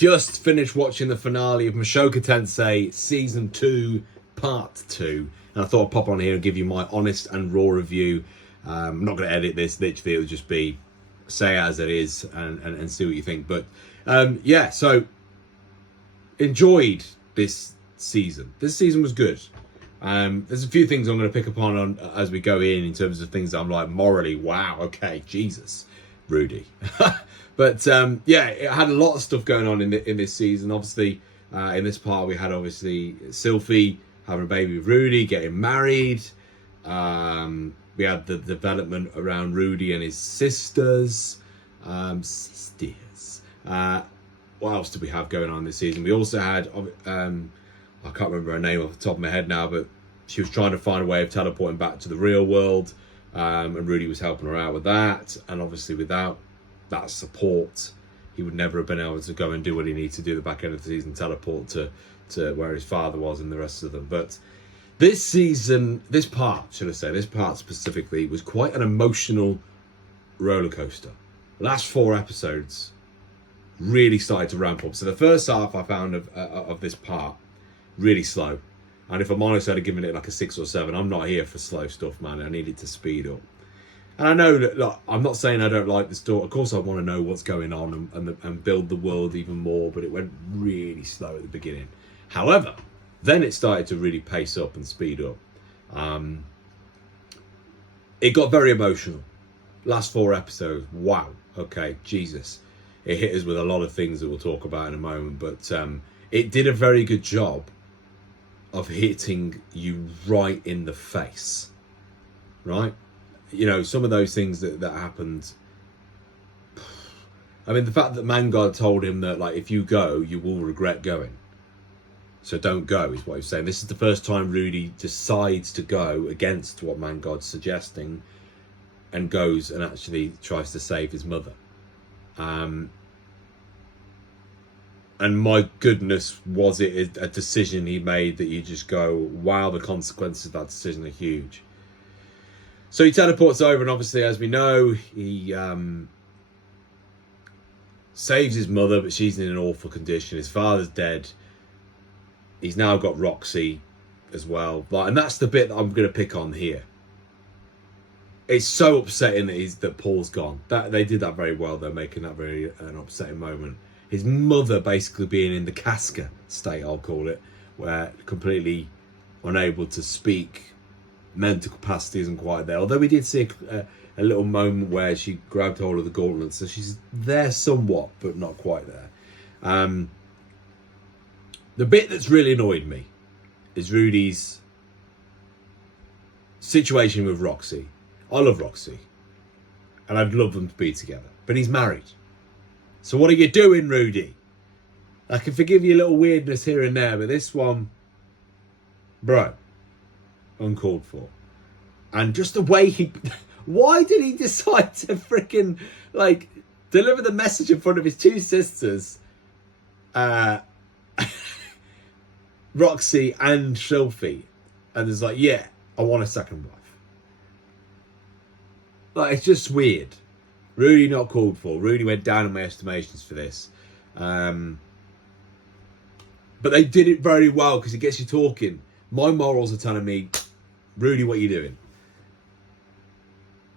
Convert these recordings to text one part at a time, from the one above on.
just finished watching the finale of MUSHOKU Tensei Season 2, Part 2. And I thought I'd pop on here and give you my honest and raw review. I'm not going to edit this. Literally, it'll just be say as it is and see what you think. But yeah, so enjoyed this season. This season was good. There's a few things I'm going to pick up on as we go in terms of things that I'm like morally, wow, okay, Jesus, Rudy. But yeah, it had a lot of stuff going on in this season. Obviously, in this part we had obviously Sylphie having a baby with Rudy, getting married. We had the development around Rudy and his sisters. What else did we have going on this season? We also had, I can't remember her name off the top of my head now, but she was trying to find a way of teleporting back to the real world. And Rudy was helping her out with that. And obviously without that support, he would never have been able to go and do what he needed to do the back end of the season, teleport to where his father was and the rest of them. But this season, this part specifically, was quite an emotional roller coaster. The last 4 episodes really started to ramp up. So the first half I found of this part really slow. And if I'm honest, I'd have given it like a 6 or 7. I'm not here for slow stuff, man. I need it to speed up. And I know that, look, I'm not saying I don't like the story. Of course I want to know what's going on and build the world even more, but it went really slow at the beginning. However, then it started to really pace up and speed up. It got very emotional. Last 4 episodes, wow, okay, Jesus. It hit us with a lot of things that we'll talk about in a moment, but it did a very good job of hitting you right in the face, right? You know, some of those things that happened. I mean, the fact that Man God told him that, like, if you go, you will regret going. So don't go, is what he's saying. This is the first time Rudy decides to go against what Man God's suggesting and goes and actually tries to save his mother. And my goodness, was it a decision he made that you just go, wow, the consequences of that decision are huge. So he teleports over, and obviously, as we know, he saves his mother, but she's in an awful condition. His father's dead. He's now got Roxy as well. And that's the bit that I'm going to pick on here. It's so upsetting that Paul's gone. That they did that very well, though, making that very an upsetting moment. His mother basically being in the Casca state, I'll call it, where completely unable to speak. Mental capacity isn't quite there. Although we did see a little moment where she grabbed hold of the gauntlet, so she's there somewhat, but not quite there. The bit that's really annoyed me is Rudy's situation with Roxy. I love Roxy, and I'd love them to be together, but he's married. So what are you doing, Rudy? I can forgive you a little weirdness here and there, but this one, bro, uncalled for. And just the way why did he decide to freaking, like, deliver the message in front of his 2 sisters, Roxy and Sylphie, and it's like, yeah, I want a second wife. Like, it's just weird. Rudy not called for. Rudy went down in my estimations for this. But they did it very well because it gets you talking. My morals are telling me, Rudy, what are you doing?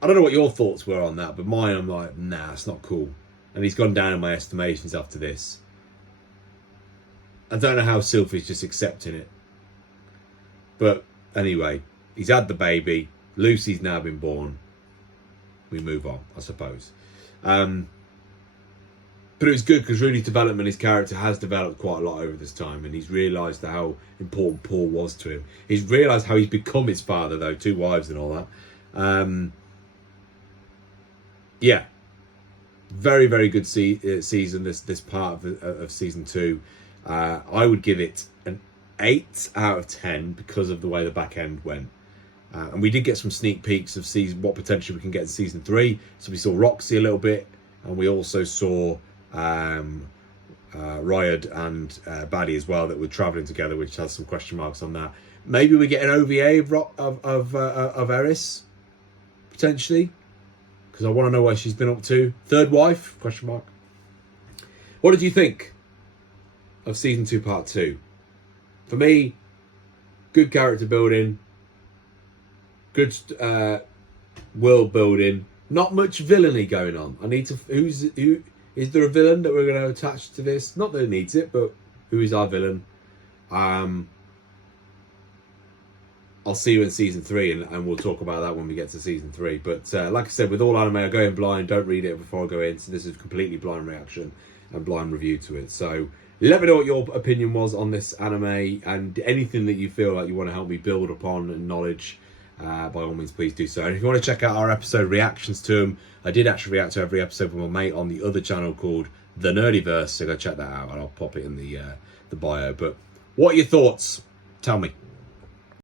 I don't know what your thoughts were on that, but mine, I'm like, nah, it's not cool. And he's gone down in my estimations after this. I don't know how Sylphie's just accepting it. But anyway, he's had the baby. Lucy's now been born. We move on, I suppose. But it was good because Rudy's development, his character has developed quite a lot over this time, and he's realised how important Paul was to him. He's realised how he's become his father, though, 2 wives and all that. Yeah, very, very good season. This part of season 2. I would give it an 8 out of 10 because of the way the back end went. And we did get some sneak peeks of what potentially we can get in season 3. So we saw Roxy a little bit, and we also saw Ryad and Baddie as well, that were travelling together, which has some question marks on that. Maybe we get an OVA of Eris, potentially, because I want to know what she's been up to. Third wife? Question mark. What did you think? of season 2 part 2. For me, good character building, good world building, not much villainy going on. I need to, who is there a villain that we're going to attach to this? Not that it needs it, but who is our villain? I'll see you in season 3, and we'll talk about that when we get to season 3. But like I said, with all anime, I go in blind, don't read it before I go in. So this is a completely blind reaction and blind review to it. So let me know what your opinion was on this anime, and anything that you feel like you want to help me build upon and knowledge. By all means, please do so. And if you want to check out our episode reactions to them, I did actually react to every episode with my mate on the other channel called The Nerdyverse. So go check that out, and I'll pop it in the bio. But what are your thoughts? Tell me.